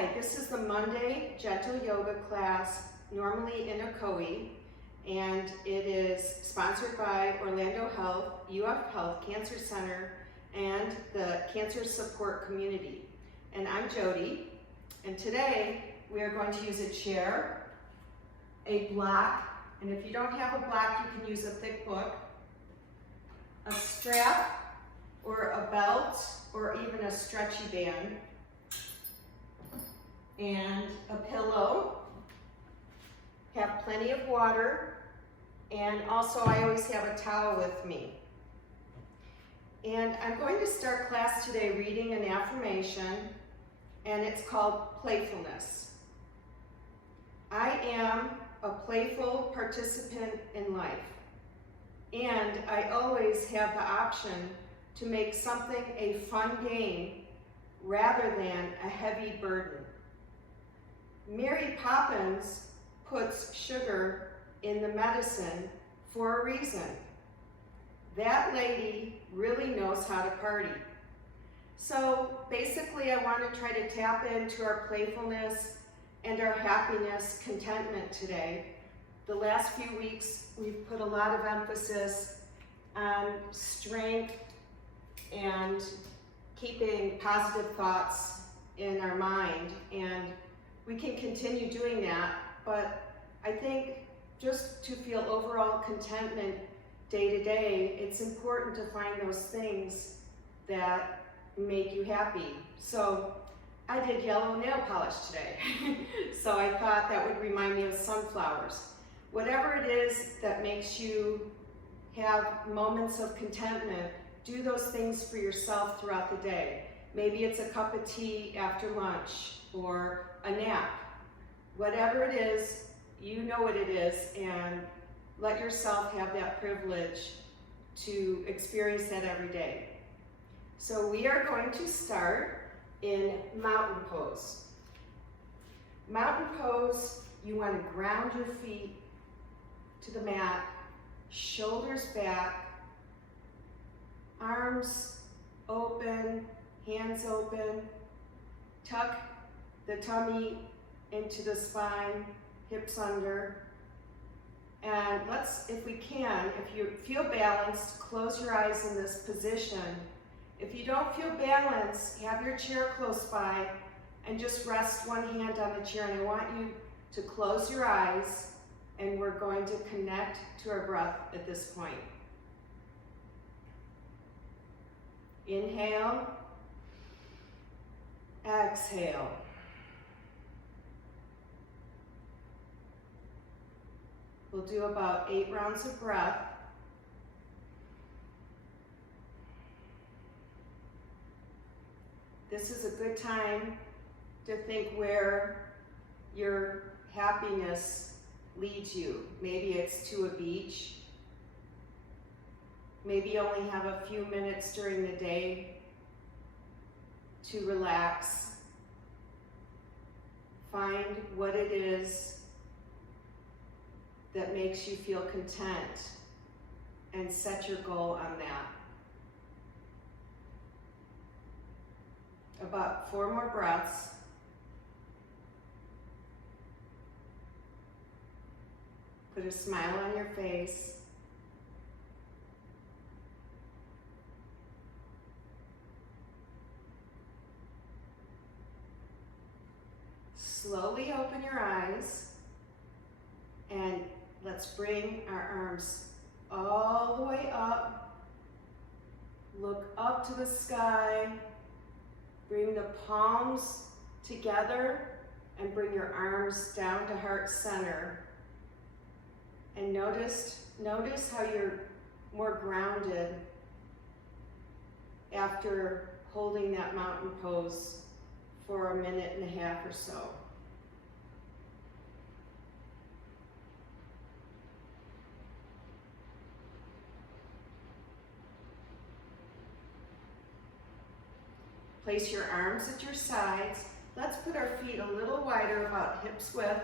Hi, this is the Monday Gentle Yoga class, normally in Ocoee, and it is sponsored by Orlando Health, UF Health Cancer Center, and the Cancer Support Community. And I'm Jody, and today we are going to use a chair, a block, and if you don't have a block, you can use a thick book, a strap, or a belt, or even a stretchy band, and a pillow, have plenty of water, and also I always have a towel with me. And I'm going to start class today reading an affirmation, and it's called Playfulness. I am a playful participant in life, and I always have the option to make something a fun game rather than a heavy burden. Mary Poppins puts sugar in the medicine for a reason. That lady really knows how to party. So basically, I want to try to tap into our playfulness and our happiness, contentment today. The last few weeks, we've put a lot of emphasis on strength and keeping positive thoughts in our mind, and we can continue doing that, but I think just to feel overall contentment day to day, it's important to find those things that make you happy. So I did yellow nail polish today, so I thought that would remind me of sunflowers. Whatever it is that makes you have moments of contentment, do those things for yourself throughout the day. Maybe it's a cup of tea after lunch or a nap. Whatever it is, you know what it is, and let yourself have that privilege to experience that every day. So we are going to start in mountain pose. Mountain pose, you want to ground your feet to the mat, shoulders back, arms open, hands open, tuck the tummy into the spine, hips under. And let's, if we can, if you feel balanced, close your eyes in this position. If you don't feel balanced, have your chair close by and just rest one hand on the chair. And I want you to close your eyes, and we're going to connect to our breath at this point. Inhale, exhale. We'll do about 8 rounds of breath. This is a good time to think where your happiness leads you. Maybe it's to a beach. Maybe you only have a few minutes during the day to relax. Find what it is that makes you feel content and set your goal on that. About 4 more breaths. Put a smile on your face. Slowly open your eyes, and let's bring our arms all the way up. Look up to the sky. Bring the palms together and bring your arms down to heart center. And notice how you're more grounded after holding that mountain pose for 1.5 minutes or so. Place your arms at your sides. Let's put our feet a little wider, about hips width,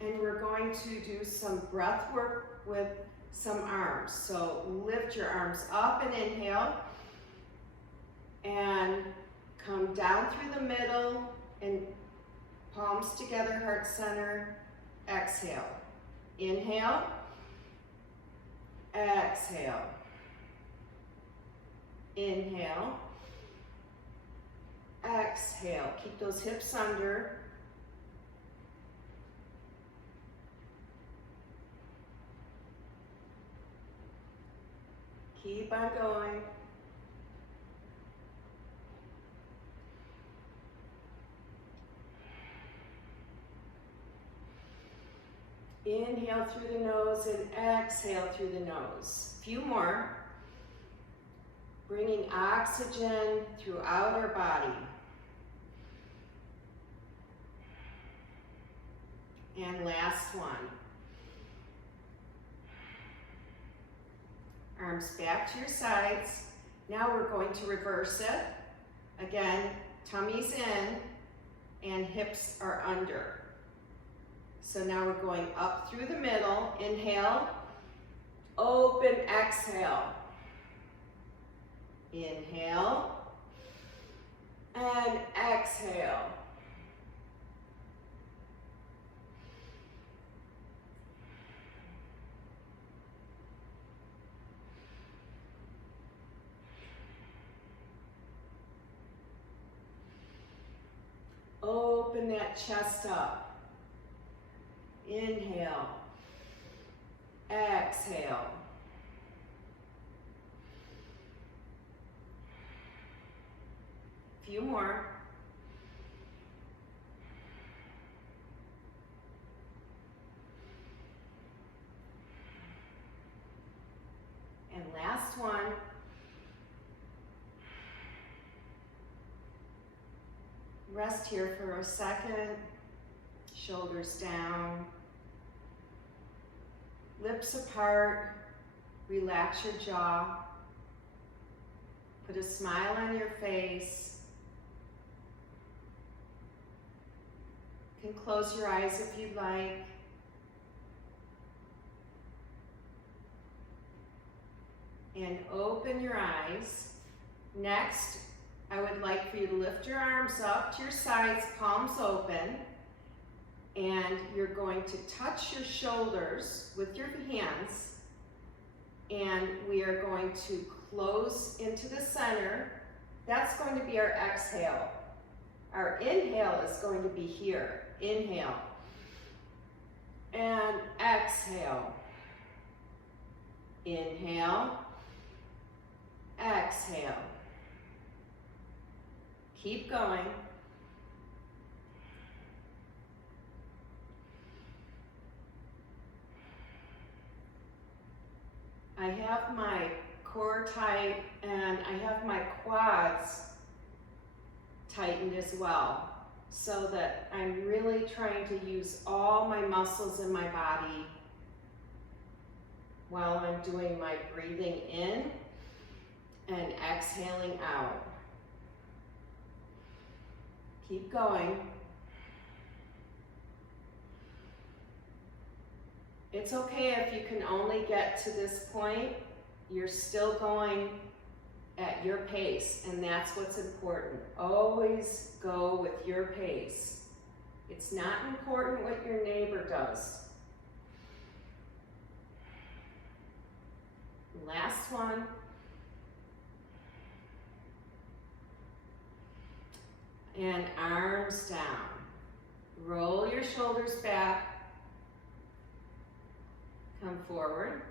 and we're going to do some breath work with some arms. So lift your arms up and inhale, and come down through the middle and palms together, heart center, exhale. Inhale, exhale. Inhale, exhale. Keep those hips under. Keep on going. Inhale through the nose and exhale through the nose. A few more. Bringing oxygen throughout our body. And last one. Arms back to your sides. Now we're going to reverse it. Again, tummy's in and hips are under. So now we're going up through the middle. Inhale, open, exhale. Inhale and exhale. Open that chest up. Inhale, exhale. A few more. And last one. Rest here for a second. Shoulders down. Lips apart. Relax your jaw. Put a smile on your face. You can close your eyes if you'd like. And open your eyes. Next, I would like for you to lift your arms up to your sides, palms open, and you're going to touch your shoulders with your hands, and we are going to close into the center. That's going to be our exhale. Our inhale is going to be here. Inhale and exhale. Inhale, exhale. Keep going. I have my core tight and I have my quads tightened as well, so that I'm really trying to use all my muscles in my body while I'm doing my breathing in and exhaling out. Keep going. It's okay if you can only get to this point. You're still going at your pace, and that's what's important. Always go with your pace. It's not important what your neighbor does. Last one. And arms down. Roll your shoulders back. Come forward.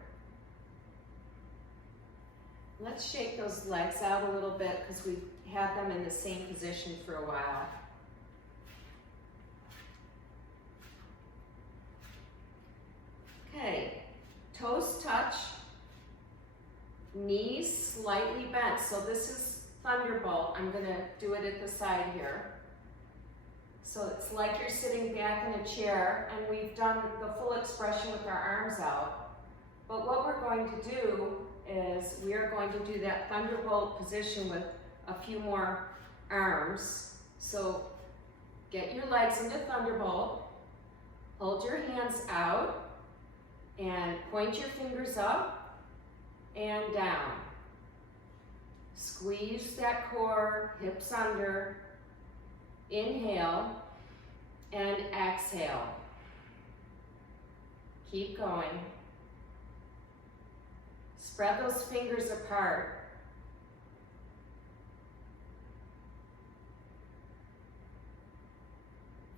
Let's shake those legs out a little bit because we've had them in the same position for a while. Okay, toes touch, knees slightly bent. So this is Thunderbolt. I'm going to do it at the side here. So it's like you're sitting back in a chair, and we've done the full expression with our arms out. But what we're going to do is we are going to do that Thunderbolt position with a few more arms. So get your legs into Thunderbolt, hold your hands out, and point your fingers up and down. Squeeze that core, hips under. Inhale and exhale. Keep going. Spread those fingers apart.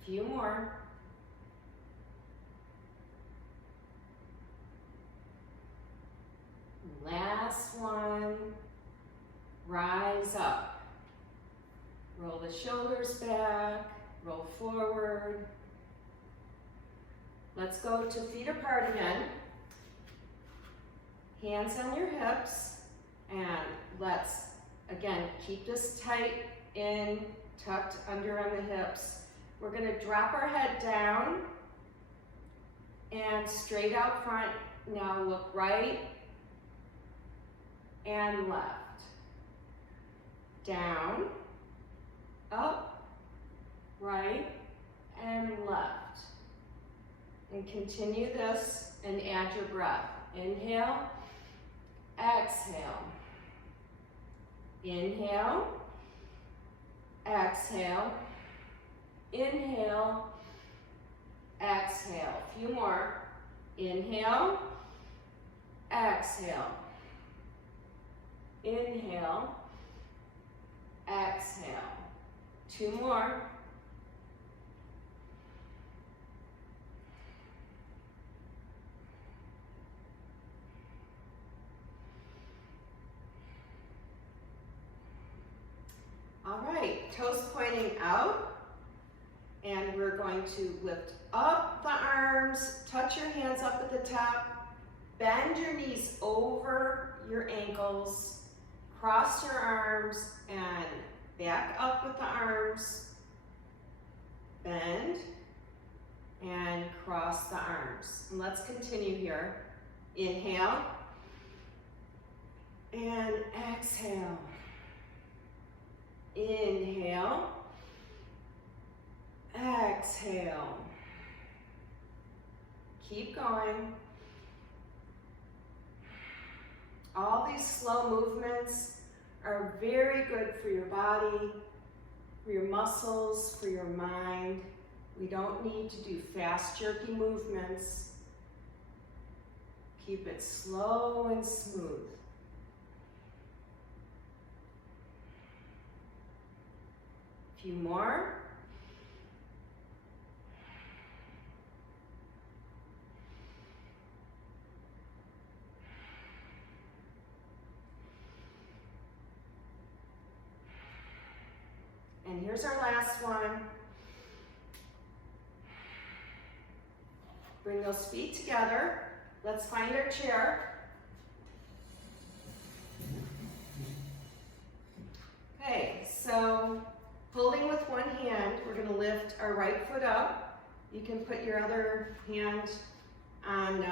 A few more. Last one. Rise up. Roll the shoulders back, roll forward. Let's go to feet apart again. Hands on your hips, and let's, again, keep this tight in, tucked under on the hips. We're gonna drop our head down and straight out front. Now look right and left. Down, up, right, and left. And continue this and add your breath. Inhale, exhale. Inhale, exhale. Inhale, exhale. A few more. Inhale, exhale. Inhale, exhale. 2 more. All right, toes pointing out, and we're going to lift up the arms, touch your hands up at the top, bend your knees over your ankles, cross your arms, and back up with the arms, bend, and cross the arms. And let's continue here. Inhale, and exhale. Inhale, exhale. Keep going. All these slow movements are very good for your body, for your muscles, for your mind. We don't need to do fast, jerky movements. Keep it slow and smooth. A few more. And here's our last one. Bring those feet together. Let's find our chair. Okay, so holding with one hand, we're going to lift our right foot up. You can put your other hand on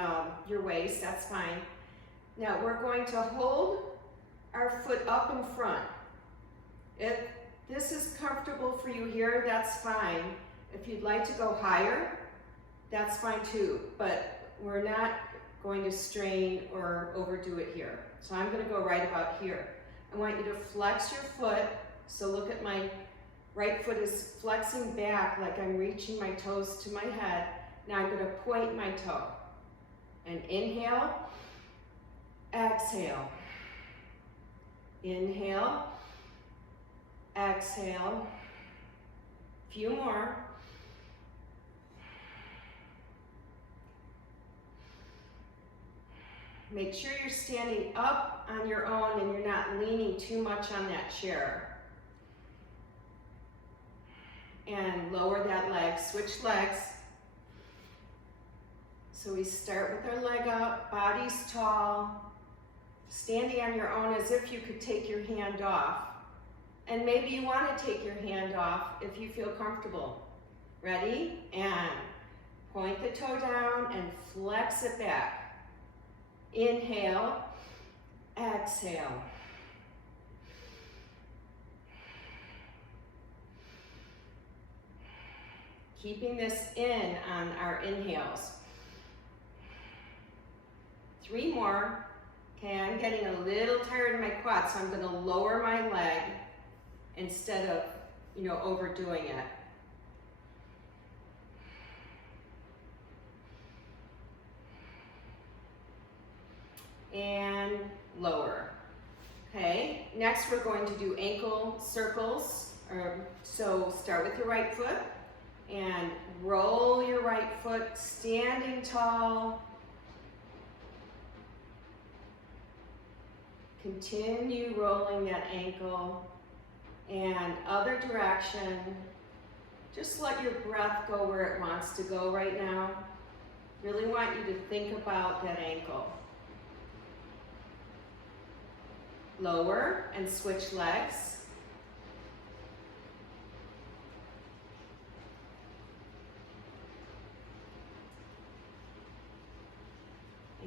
your waist, that's fine. Now we're going to hold our foot up in front. If this is comfortable for you here, that's fine. If you'd like to go higher, that's fine too, but we're not going to strain or overdo it here. So I'm going to go right about here. I want you to flex your foot, so look at my right foot is flexing back like I'm reaching my toes to my head. Now I'm going to point my toe. And inhale, exhale. Inhale, exhale. Few more. Make sure you're standing up on your own and you're not leaning too much on that chair. And lower that leg, switch legs. So we start with our leg up, body's tall, standing on your own as if you could take your hand off. And maybe you want to take your hand off if you feel comfortable. Ready? And point the toe down and flex it back. Inhale, exhale. Keeping this in on our inhales. 3 more. Okay, I'm getting a little tired in my quads, so I'm going to lower my leg instead of, overdoing it. and lower. Okay, next we're going to do ankle circles. So start with your right foot and roll your right foot, standing tall. Continue rolling that ankle and other direction. Just let your breath go where it wants to go right now. Really want you to think about that ankle. Lower and switch legs.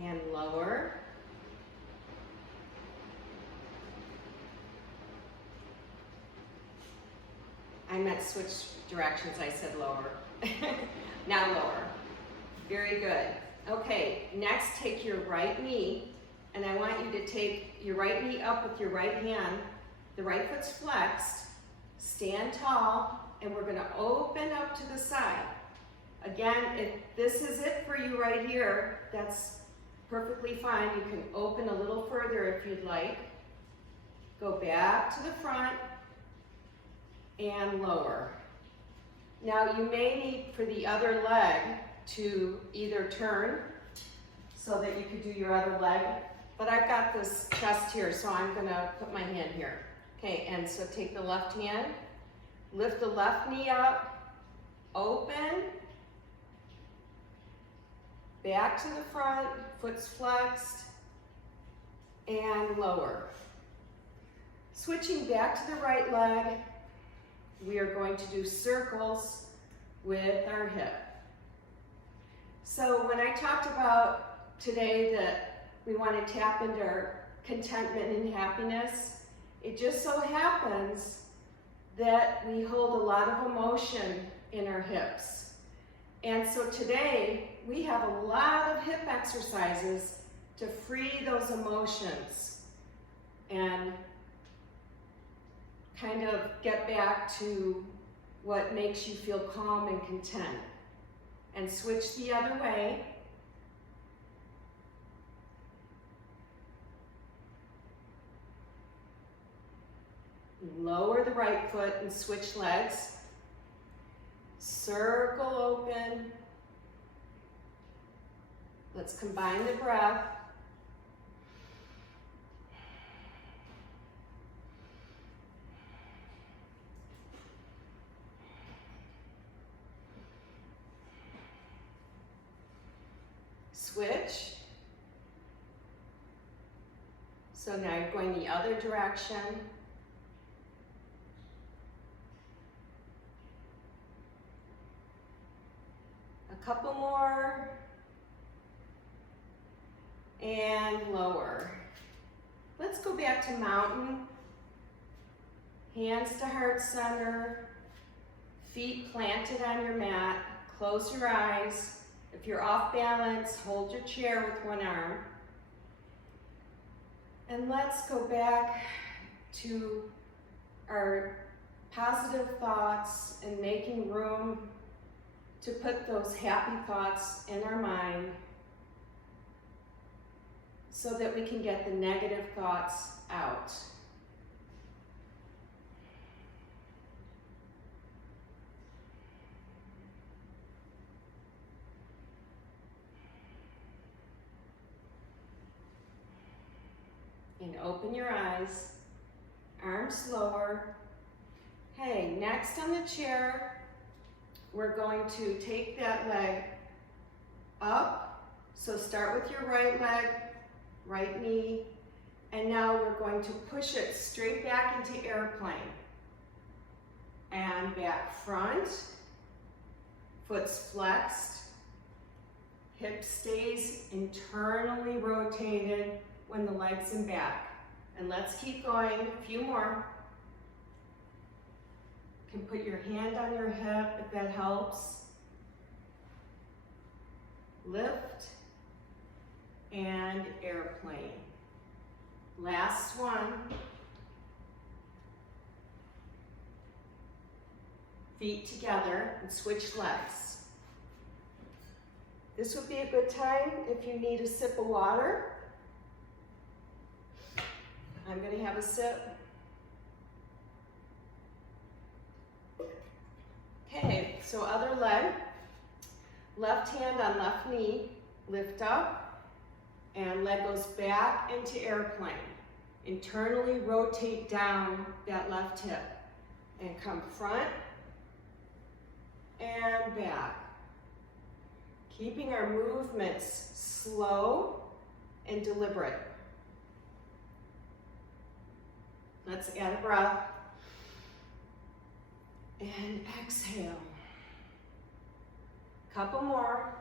And lower. I meant switch directions, I said lower. Now lower. Very good. Okay, next take your right knee, and I want you to take your right knee up with your right hand. The right foot's flexed. Stand tall, and we're gonna open up to the side. Again, if this is it for you right here, that's perfectly fine. You can open a little further if you'd like. Go back to the front and lower. Now you may need for the other leg to either turn so that you could do your other leg, but I've got this chest here, so I'm gonna put my hand here. Okay, and so take the left hand, lift the left knee up, open, back to the front, foot's flexed, and lower. Switching back to the right leg, we are going to do circles with our hip. So when I talked about today that we want to tap into our contentment and happiness, it just so happens that we hold a lot of emotion in our hips. And so today we have a lot of hip exercises to free those emotions and kind of get back to what makes you feel calm and content. And switch the other way. Lower the right foot and switch legs. Circle open. Let's combine the breath. Switch. So now you're going the other direction. A couple more. And lower. Let's go back to mountain. Hands to heart center. Feet planted on your mat. Close your eyes. If you're off balance, hold your chair with one arm. And let's go back to our positive thoughts and making room to put those happy thoughts in our mind so that we can get the negative thoughts out. And open your eyes, arms lower. Hey, next on the chair, we're going to take that leg up. So start with your right leg, right knee, and now we're going to push it straight back into airplane. And back front, foot's flexed, hip stays internally rotated when the leg's in back. And let's keep going, a few more. You can put your hand on your hip if that helps. Lift and airplane. Last one. Feet together and switch legs. This would be a good time if you need a sip of water. I'm gonna have a sip. Okay, so other leg. Left hand on left knee, lift up, and leg goes back into airplane. Internally rotate down that left hip and come front and back. Keeping our movements slow and deliberate. Let's add a breath. And exhale. Couple more.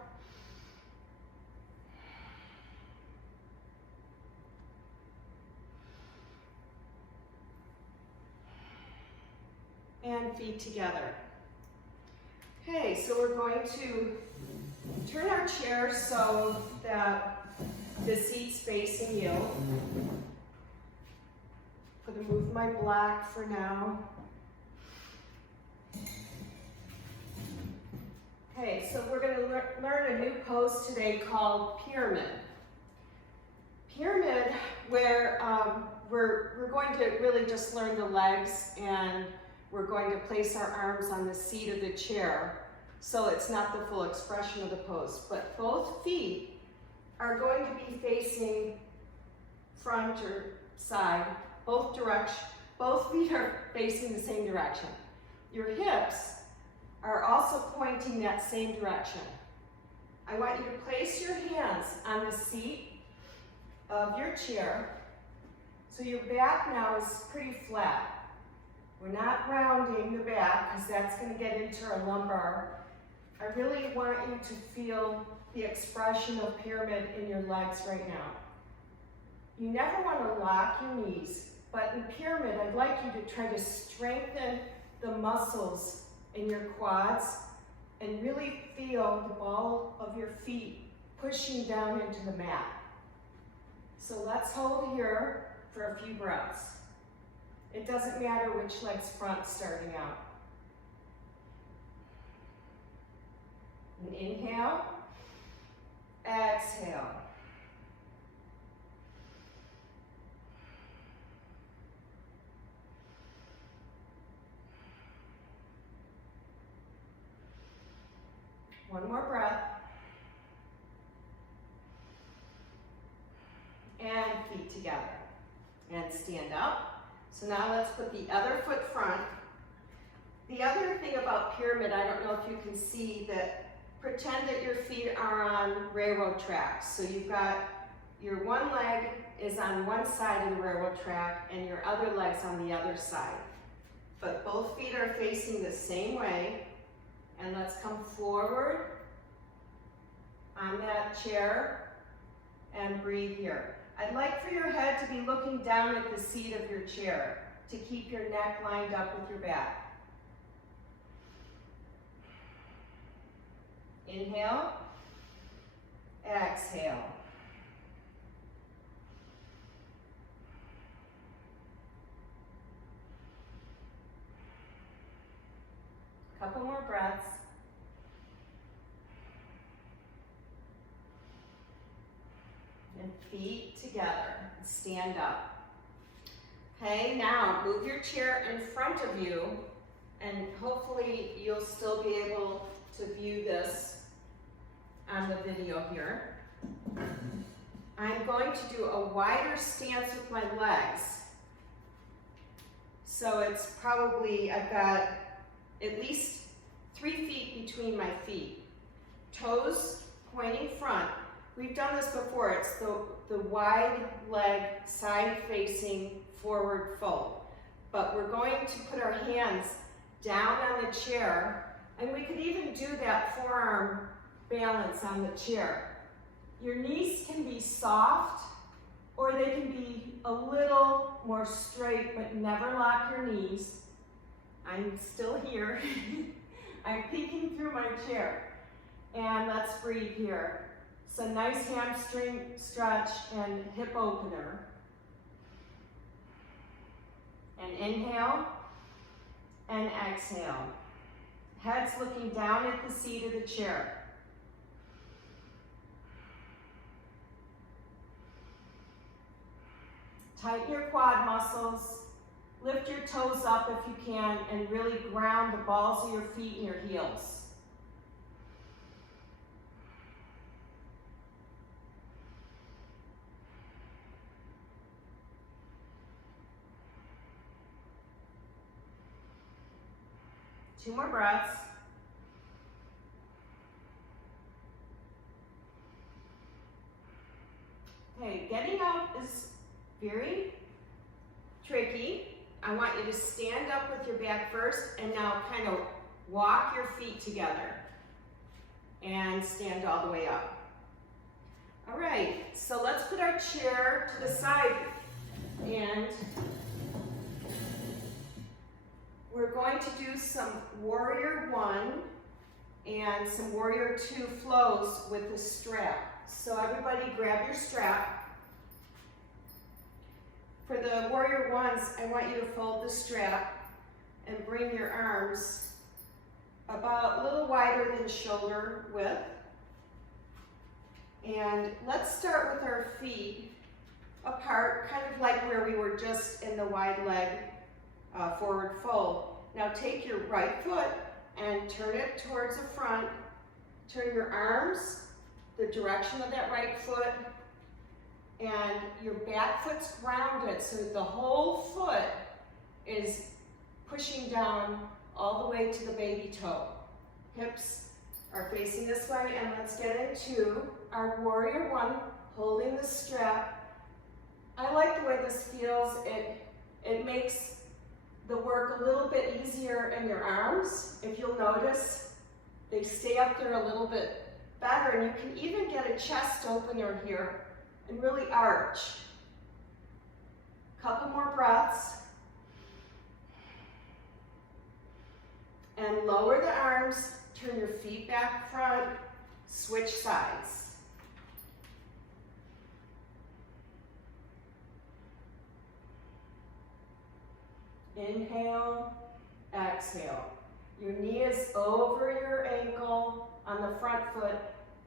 And feet together. Okay, so we're going to turn our chair so that the seat's facing you. I'm going to move my block for now. Okay, so we're going to learn a new pose today called pyramid. Pyramid, where we're going to really just learn the legs, and we're going to place our arms on the seat of the chair, so it's not the full expression of the pose. But both feet are going to be facing front or side, both directions. Both feet are facing the same direction. Your hips are also pointing that same direction. I want you to place your hands on the seat of your chair, so your back now is pretty flat. We're not rounding the back because that's going to get into our lumbar. I really want you to feel the expression of pyramid in your legs right now. You never want to lock your knees, but in pyramid, I'd like you to try to strengthen the muscles in your quads and really feel the ball of your feet pushing down into the mat. So let's hold here for a few breaths. It doesn't matter which leg's front starting out. And inhale, exhale. One more breath. And feet together. And stand up. So now let's put the other foot front. The other thing about pyramid, I don't know if you can see that, pretend that your feet are on railroad tracks. So you've got your one leg is on one side of the railroad track and your other leg's on the other side. But both feet are facing the same way. And let's come forward on that chair and breathe here. I'd like for your head to be looking down at the seat of your chair to keep your neck lined up with your back. Inhale, exhale. Couple more breaths. And feet together. Stand up. Okay, now move your chair in front of you, and hopefully you'll still be able to view this on the video here. I'm going to do a wider stance with my legs. So it's probably, I've got at least 3 feet between my feet. Toes pointing front. We've done this before. It's the wide leg, side facing forward fold. But we're going to put our hands down on the chair, and we could even do that forearm balance on the chair. Your knees can be soft, or they can be a little more straight, but never lock your knees. I'm still here. I'm peeking through my chair. And let's breathe here. So nice hamstring stretch and hip opener. And inhale and exhale. Head's looking down at the seat of the chair. Tighten your quad muscles. Lift your toes up if you can and really ground the balls of your feet and your heels. Two more breaths. Okay, getting up is very tricky. I want you to stand up with your back first and now kind of walk your feet together and stand all the way up. All right, so let's put our chair to the side and we're going to do some Warrior 1 and some Warrior 2 flows with the strap. So everybody grab your strap. For the Warrior 1s, I want you to fold the strap and bring your arms about a little wider than shoulder width. And let's start with our feet apart, kind of like where we were just in the wide leg forward fold. Now take your right foot and turn it towards the front. Turn your arms the direction of that right foot, and your back foot's grounded so that the whole foot is pushing down all the way to the baby toe. Hips are facing this way, and let's get into our Warrior 1, holding the strap. I like the way this feels. It makes the work a little bit easier in your arms. If you'll notice, they stay up there a little bit better, and you can even get a chest opener here and really arch. Couple more breaths. And lower the arms, turn your feet back front, switch sides. Inhale, exhale. Your knee is over your ankle on the front foot,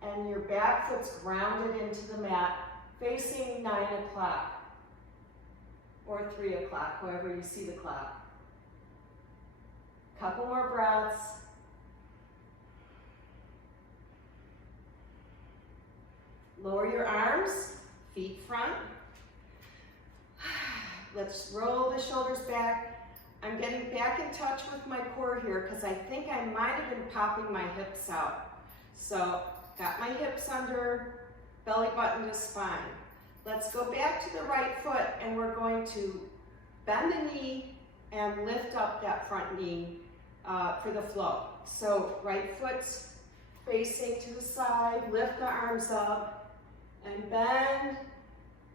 and your back foot's grounded into the mat, facing 9 o'clock or 3 o'clock, however you see the clock. Couple more breaths. Lower your arms, feet front. Let's roll the shoulders back. I'm getting back in touch with my core here because I think I might have been popping my hips out. So, got my hips under, belly button to spine. Let's go back to the right foot, and we're going to bend the knee and lift up that front knee for the flow. So, right foot's facing to the side, lift the arms up, and bend,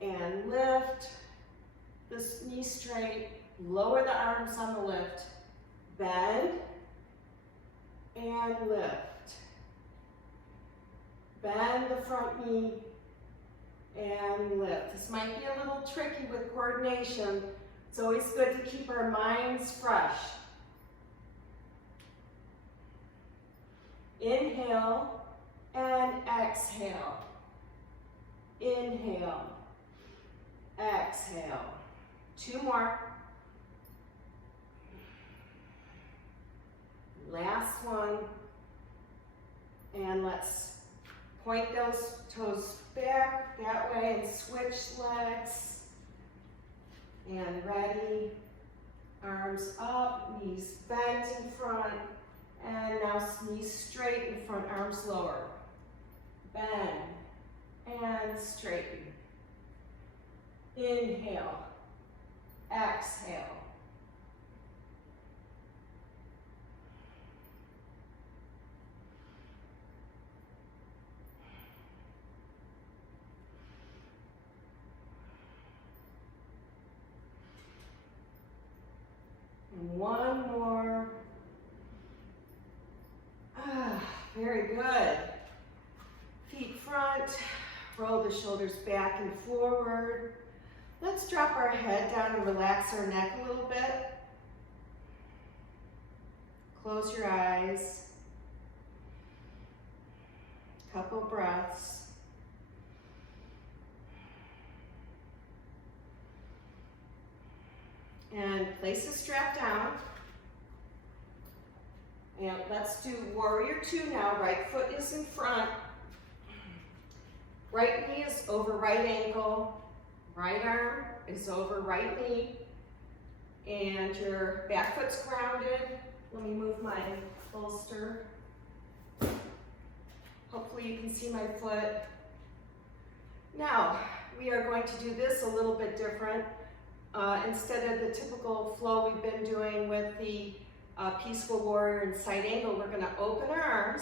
and lift this knee straight, lower the arms on the lift, bend, and lift. Bend the front knee and lift. This might be a little tricky with coordination. It's always good to keep our minds fresh. Inhale and exhale. Inhale, exhale. 2 more. Last one. And let's point those toes back that way and switch legs. And ready. Arms up, knees bent in front. And now knees straight in front, arms lower. Bend and straighten. Inhale, exhale. And one more. Very good. Feet front, roll the shoulders back and forward. Let's drop our head down and relax our neck a little bit. Close your eyes. Couple breaths. And place the strap down. And let's do warrior two now. Right foot is in front. Right knee is over right ankle. Right arm is over right knee. And your back foot's grounded. Let me move my bolster. Hopefully you can see my foot. Now, we are going to do this a little bit different. Instead of the typical flow we've been doing with the peaceful warrior and side angle, we're gonna open our arms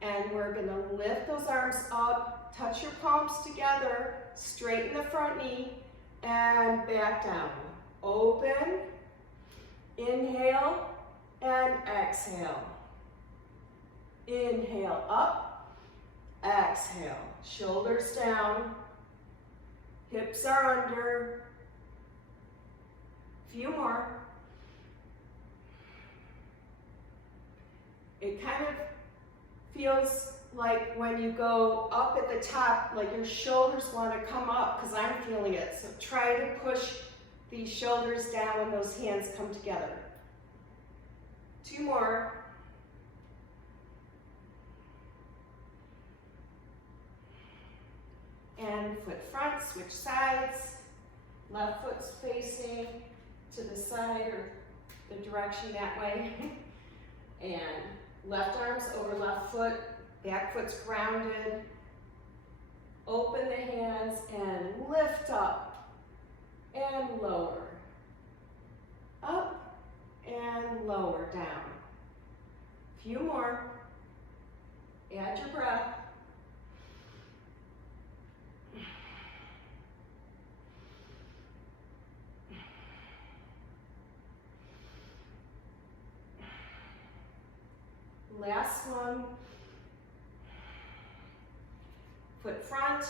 and we're gonna lift those arms up, touch your palms together, straighten the front knee, and back down. Open, inhale, and exhale. Inhale up, exhale. Shoulders down, hips are under. Few more. It kind of feels like when you go up at the top, like your shoulders want to come up, because I'm feeling it. So try to push these shoulders down when those hands come together. Two more. And foot front, switch sides. Left foot's facing to the side or the direction that way. And left arm's over left foot, back foot's grounded. Open the hands and lift up and lower. Up and lower down. Few more. Add your breath. Last one. Foot front,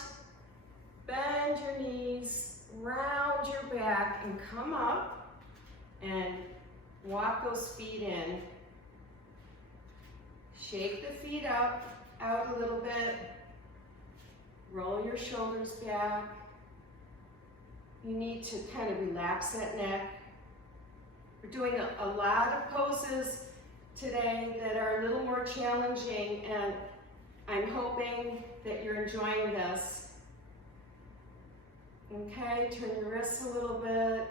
bend your knees, round your back, and come up and walk those feet in. Shake the feet up, out a little bit. Roll your shoulders back. You need to kind of relax that neck. We're doing a lot of poses today that are a little more challenging, and I'm hoping that you're enjoying this. Okay, turn your wrists a little bit.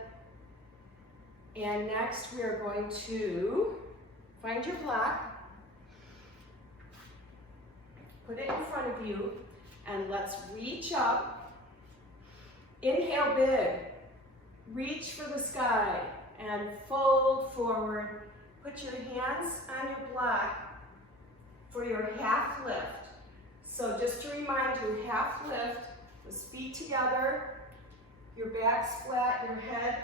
And next we are going to find your block, put it in front of you, and let's reach up. Inhale big, reach for the sky, and fold forward. Put your hands on your block for your half lift. So just to remind you, half lift, with feet together, your back's flat, your head,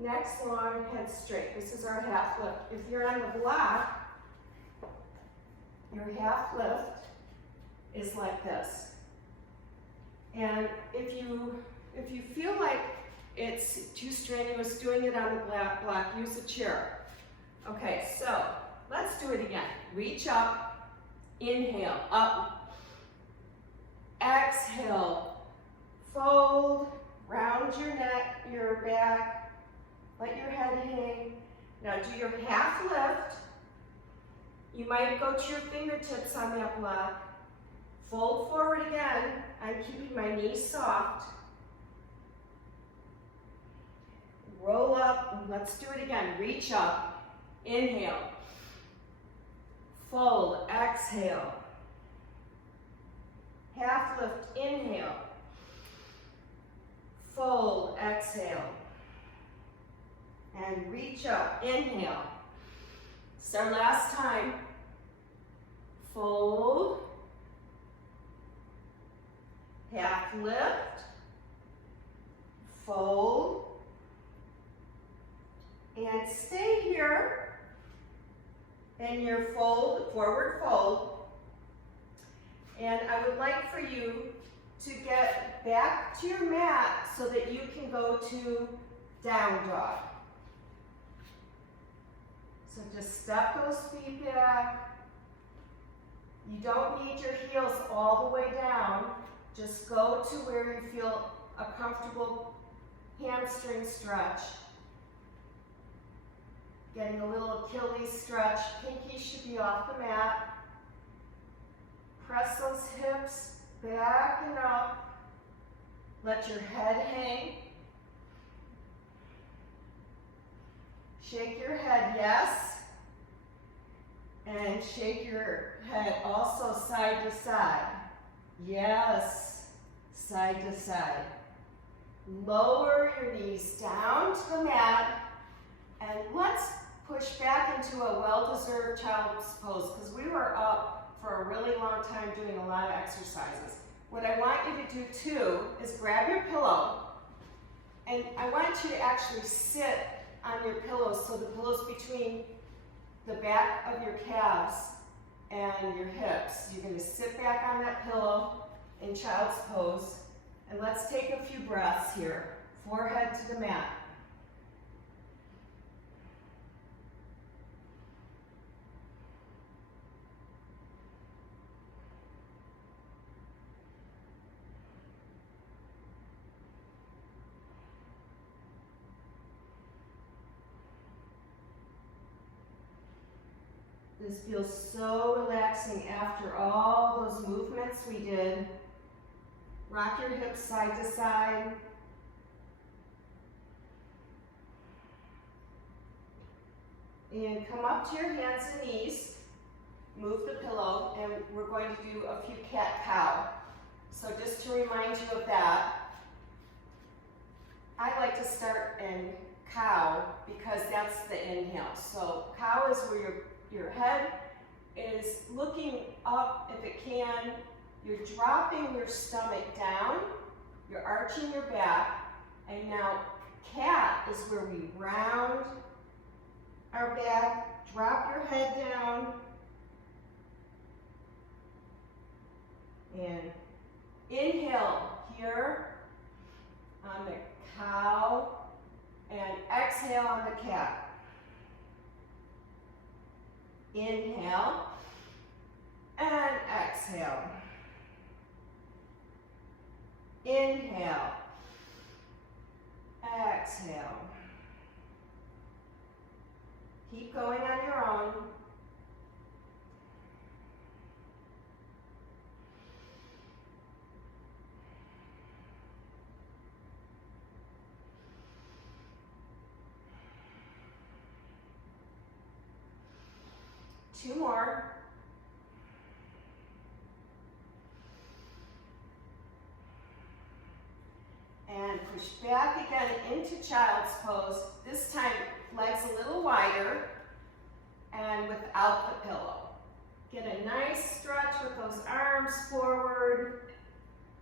neck's long, head straight. This is our half lift. If you're on the block, your half lift is like this. And if you feel like it's too strenuous doing it on the block, use a chair. Okay, so let's do it again. Reach up, inhale, up, exhale, fold, round your neck, your back, let your head hang. Now do your half lift. You might go to your fingertips on that block. Fold forward again. I'm keeping my knees soft. Roll up, and let's do it again. Reach up. Inhale, fold, exhale, half lift, inhale, fold, exhale, and reach up, inhale. It's our last time. Fold, half lift, fold, and stay here. In your fold, forward fold. And I would like for you to get back to your mat so that you can go to down dog. So just step those feet back. You don't need your heels all the way down. Just go to where you feel a comfortable hamstring stretch. Getting a little Achilles stretch. Pinky should be off the mat. Press those hips back and up. Let your head hang. Shake your head, yes. And shake your head also side to side. Yes, side to side. Lower your knees down to the mat. And let's push back into a well-deserved child's pose because we were up for a really long time doing a lot of exercises. What I want you to do too is grab your pillow, and I want you to actually sit on your pillows, so the pillow's between the back of your calves and your hips. You're going to sit back on that pillow in child's pose, and let's take a few breaths here. Forehead to the mat. This feels so relaxing after all those movements we did. Rock your hips side to side. And come up to your hands and knees. Move the pillow, and we're going to do a few cat-cow. So just to remind you of that, I like to start in cow because that's the inhale. So cow is where your head is looking up if it can. You're dropping your stomach down, you're arching your back, and now cat is where we round our back, drop your head down, and inhale here on the cow, and exhale on the cat. Inhale and exhale. Inhale, exhale. Keep going on your own. Two more. And push back again into child's pose. This time, legs a little wider and without the pillow. Get a nice stretch with those arms forward.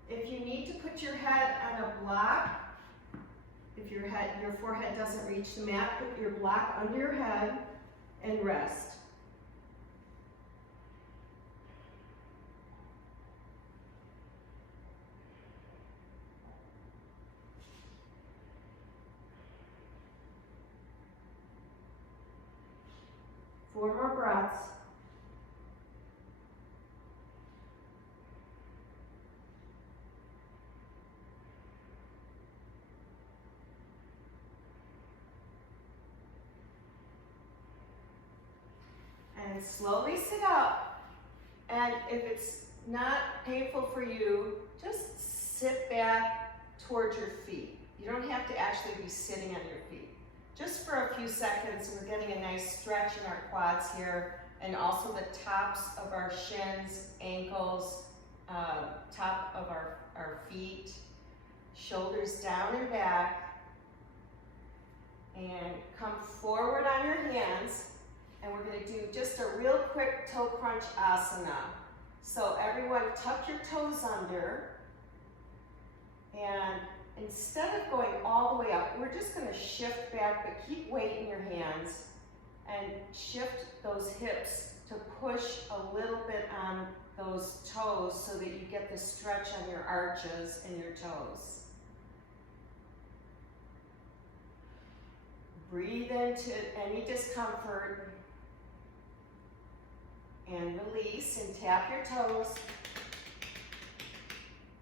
If you need to put your head on a block, if your forehead doesn't reach the mat, put your block under your head and rest. Four more breaths. And slowly sit up. And if it's not painful for you, just sit back towards your feet. You don't have to actually be sitting on your feet. Just for a few seconds, we're getting a nice stretch in our quads here, and also the tops of our shins, ankles, top of our feet, shoulders down and back, and come forward on your hands, and we're going to do just a real quick toe crunch asana. So everyone tuck your toes under, and instead of going all the way up, we're just going to shift back, but keep weight in your hands and shift those hips to push a little bit on those toes so that you get the stretch on your arches and your toes. Breathe into any discomfort and release, and tap your toes.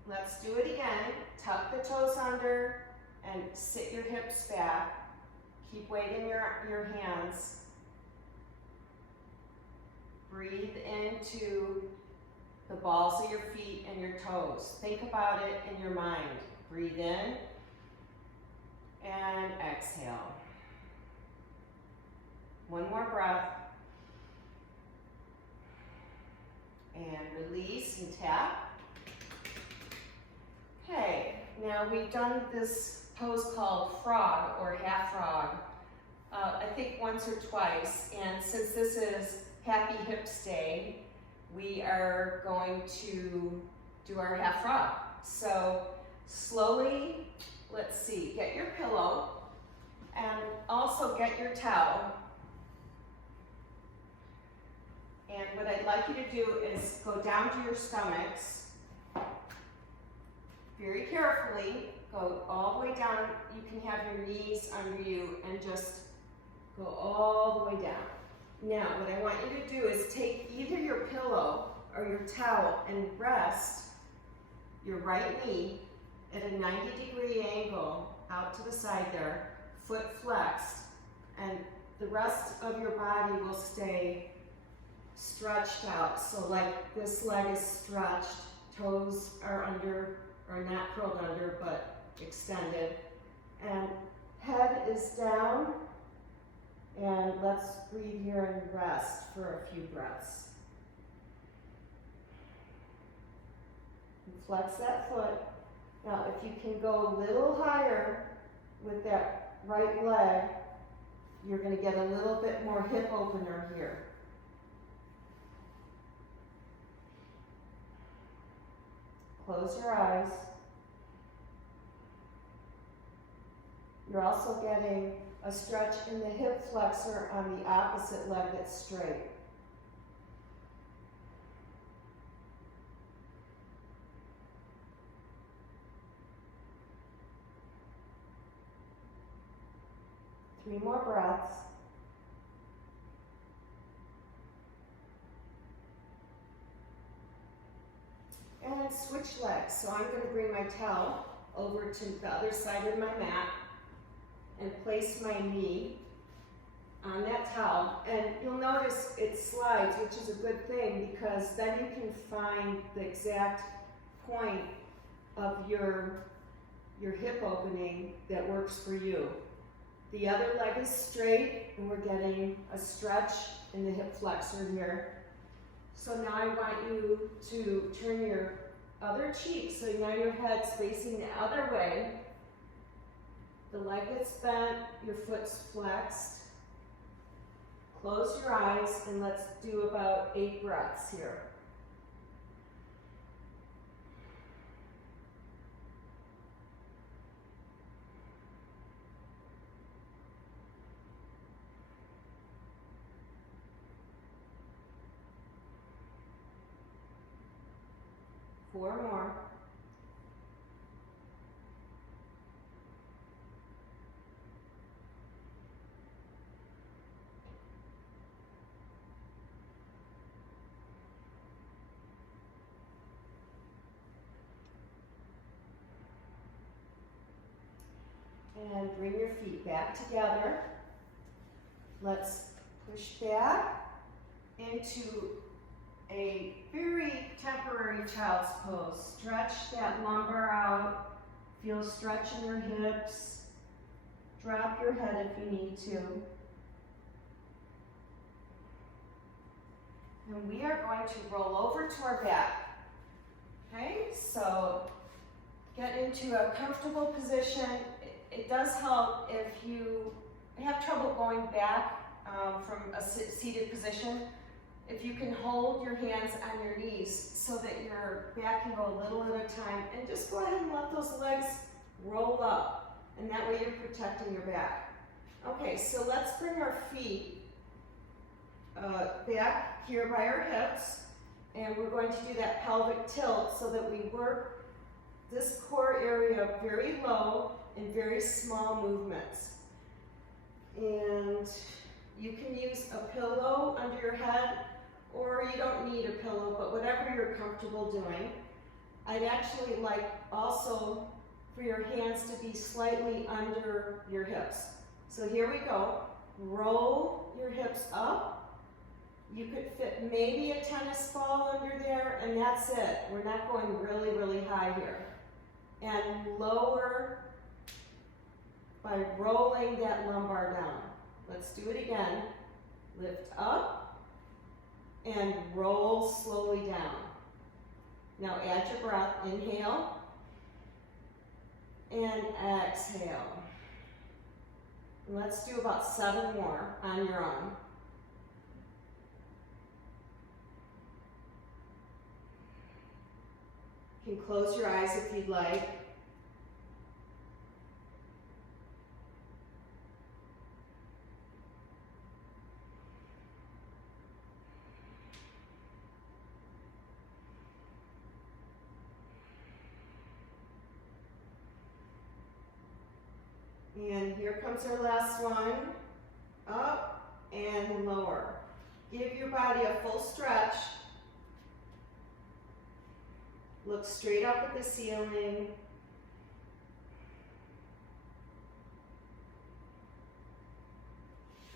Let's do it again. Tuck the toes under and sit your hips back. Keep weight in your hands Breathe into the balls of your feet and your toes. Think about it in your mind. Breathe in and exhale. One more breath. And release and tap. Okay, now we've done this pose called frog or half frog, I think once or twice, and since this is Happy Hips Day, we are going to do our half frog. So slowly, let's see, get your pillow and also get your towel. And what I'd like you to do is go down to your stomachs. Very carefully, go all the way down. You can have your knees under you and just go all the way down. Now, what I want you to do is take either your pillow or your towel and rest your right knee at a 90-degree angle out to the side there, foot flexed, and the rest of your body will stay stretched out. So like this leg is stretched, toes are under, or not curled under, but extended. And head is down, and let's breathe here and rest for a few breaths. And flex that foot. Now if you can go a little higher with that right leg, you're going to get a little bit more hip opener here. Close your eyes. You're also getting a stretch in the hip flexor on the opposite leg that's straight. Three more breaths. And switch legs. So I'm going to bring my towel over to the other side of my mat and place my knee on that towel. And you'll notice it slides, which is a good thing because then you can find the exact point of your hip opening that works for you. The other leg is straight and we're getting a stretch in the hip flexor here. So now I want you to turn your other cheek, so now your head's facing the other way. The leg gets bent, your foot's flexed. Close your eyes and let's do about 8 breaths here. Four more. And bring your feet back together. Let's push back into a very temporary child's pose. Stretch that lumbar out. Feel stretch in your hips. Drop your head if you need to. And we are going to roll over to our back. Okay, so get into a comfortable position. It does help if you have trouble going back from a seated position. If you can hold your hands on your knees so that your back can go a little at a time, and just go ahead and let those legs roll up, and that way you're protecting your back. Okay, so let's bring our feet back here by our hips, and we're going to do that pelvic tilt so that we work this core area very low in very small movements. And you can use a pillow under your head, or you don't need a pillow, but whatever you're comfortable doing. I'd actually like also for your hands to be slightly under your hips. So here we go. Roll your hips up You could fit maybe a tennis ball under there, and that's it. We're not going really, really high here. And lower by rolling that lumbar down. Let's do it again. Lift up and roll slowly down. Now add your breath. Inhale and exhale. Let's do about 7 more on your own. You can close your eyes if you'd like. And here comes our last one. Up and lower. Give your body a full stretch. Look straight up at the ceiling.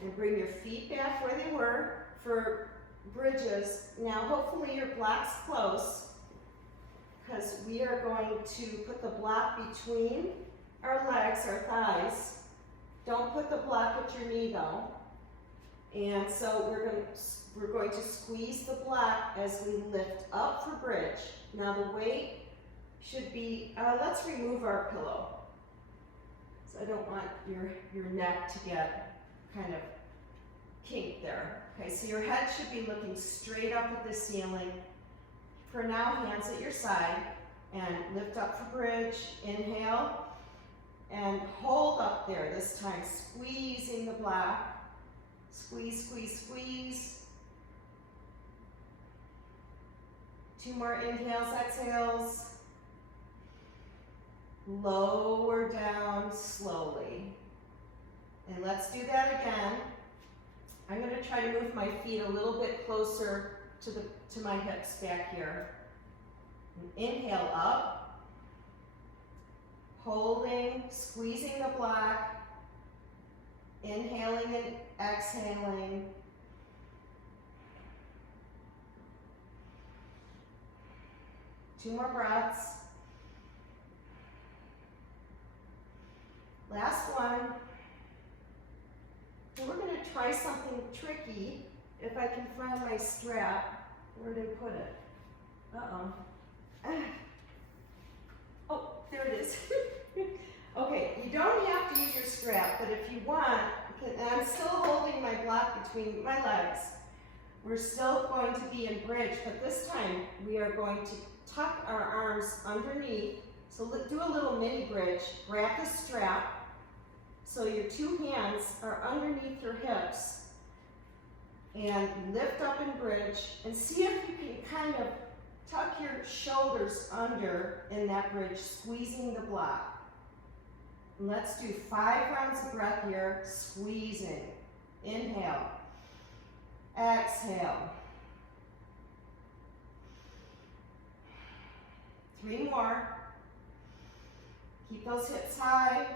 And bring your feet back where they were for bridges. Now hopefully your block's close, because we are going to put the block between our legs, our thighs. Don't put the block at your knee though. And so we're going to squeeze the block as we lift up for bridge. Now the weight should be, let's remove our pillow. So I don't want your neck to get kind of kinked there. Okay, so your head should be looking straight up at the ceiling. For now, hands at your side and lift up for bridge. Inhale and hold up there this time, squeezing the block. Squeeze, squeeze, squeeze. 2 more inhales, exhales. Lower down slowly. And let's do that again. I'm going to try to move my feet a little bit closer to my hips back here. Inhale up. Holding, squeezing the block. Inhaling and exhaling. Two more breaths. Last one. We're going to try something tricky. If I can find my strap, where did I put it? Oh, there it is. Okay, you don't have to use your strap, but if you want, and I'm still holding my block between my legs. We're still going to be in bridge, but this time we are going to tuck our arms underneath. So do a little mini bridge. Grab the strap so your 2 hands are underneath your hips, and lift up in bridge, and see if you can kind of tuck your shoulders under in that bridge, squeezing the block. Let's do 5 rounds of breath here, squeezing. Inhale, exhale. 3 more. Keep those hips high.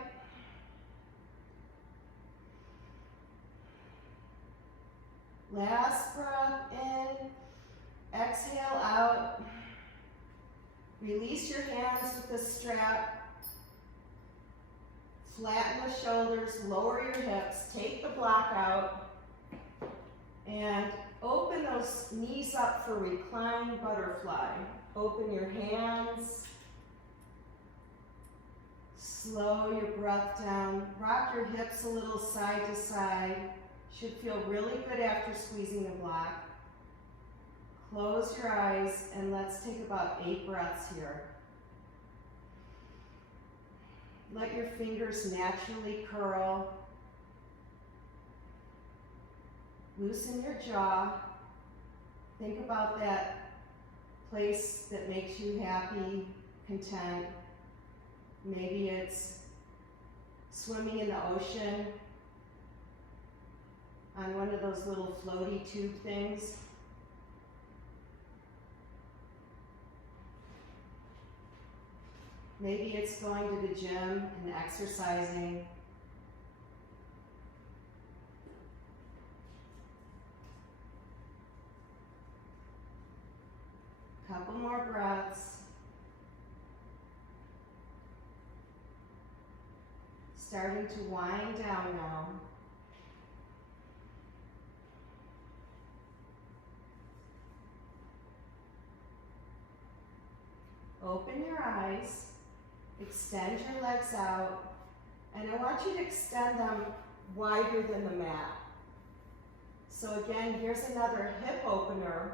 Last breath in, exhale out. Release your hands with the strap. Flatten the shoulders, lower your hips, take the block out, and open those knees up for reclined butterfly. Open your hands. Slow your breath down. Rock your hips a little side to side. Should feel really good after squeezing the block. Close your eyes and let's take about 8 breaths here. Let your fingers naturally curl. Loosen your jaw. Think about that place that makes you happy, content. Maybe it's swimming in the ocean on one of those little floaty tube things. Maybe it's going to the gym and exercising. starting to wind down now. Open your eyes, extend your legs out, and I want you to extend them wider than the mat. So again, here's another hip opener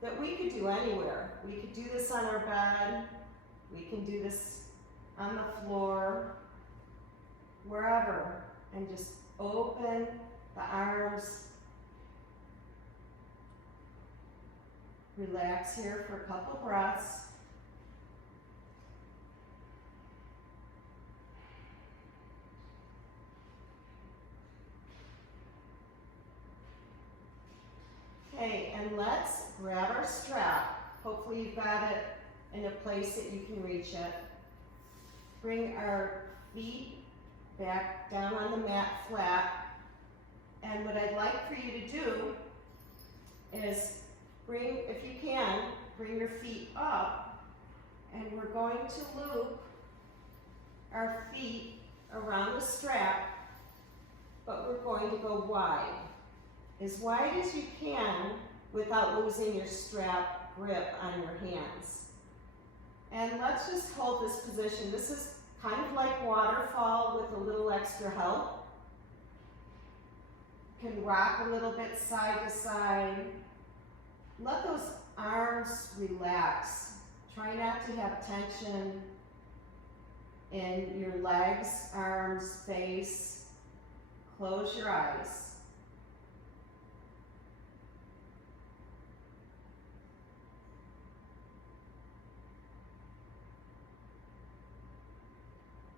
that we could do anywhere. We could do this on our bed, we can do this on the floor, wherever, and just open the arms. Relax here for a couple breaths. Okay, and let's grab our strap. Hopefully you've got it in a place that you can reach it. Bring our feet back down on the mat flat. And what I'd like for you to do is bring, if you can, bring your feet up, and we're going to loop our feet around the strap, but we're going to go wide as you can without losing your strap grip on your hands. And let's just hold this position. This is kind of like waterfall with a little extra help. You can rock a little bit side to side. Let those arms relax. Try not to have tension in your legs, arms, face. Close your eyes.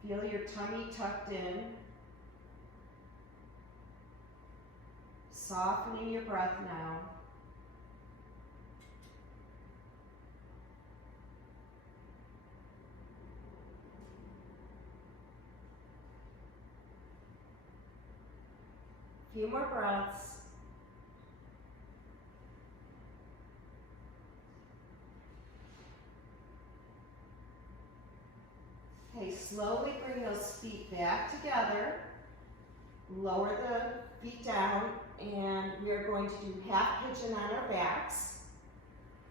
Feel your tummy tucked in. Softening your breath now. A few more breaths. Okay, slowly bring those feet back together. Lower the feet down, and we are going to do half pigeon on our backs.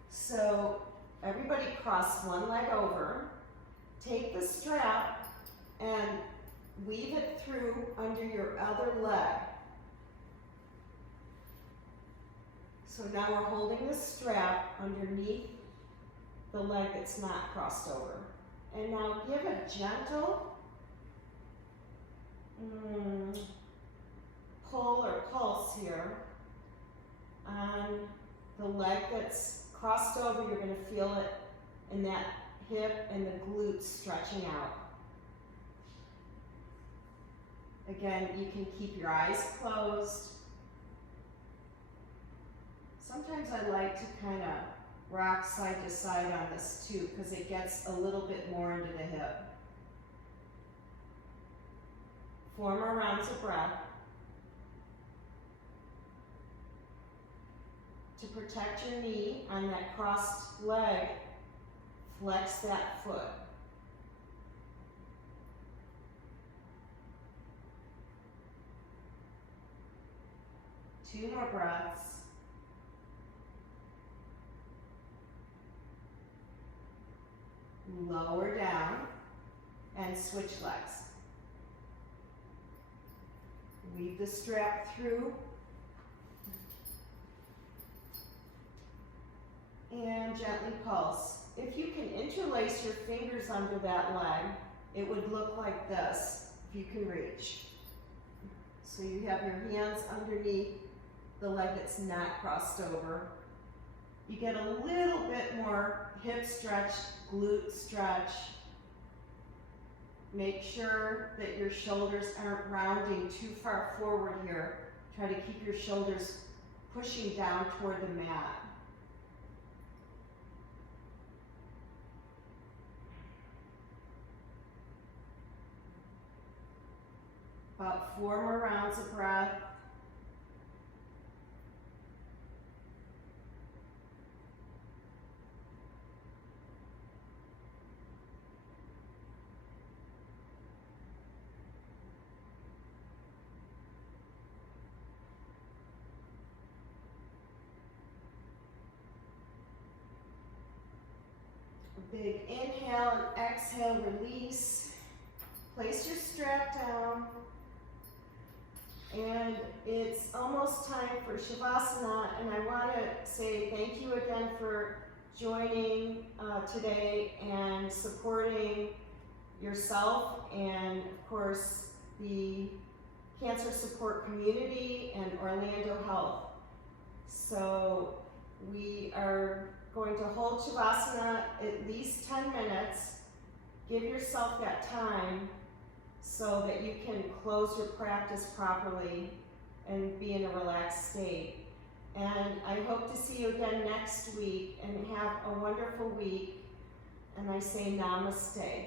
So everybody cross one leg over. Take the strap and weave it through under your other leg. So now we're holding the strap underneath the leg that's not crossed over. And now give a gentle pull or pulse here on the leg that's crossed over. You're going to feel it in that hip and the glutes stretching out. Again, you can keep your eyes closed. Sometimes I like to kind of rock side to side on this too, because it gets a little bit more into the hip. 4 more rounds of breath. To protect your knee on that crossed leg, flex that foot. Two more breaths. Lower down and switch legs. Weave the strap through and gently pulse. If you can interlace your fingers under that leg, it would look like this if you can reach. So you have your hands underneath the leg that's not crossed over. You get a little bit more hip stretch, glute stretch. Make sure that your shoulders aren't rounding too far forward here. Try to keep your shoulders pushing down toward the mat. About 4 more rounds of breath. Big inhale and exhale, release. Place your strap down. And it's almost time for Shavasana, and I want to say thank you again for joining today and supporting yourself and, of course, the cancer support community and Orlando Health. So we are going to hold Shavasana at least 10 minutes. Give yourself that time so that you can close your practice properly and be in a relaxed state. And I hope to see you again next week and have a wonderful week. And I say namaste.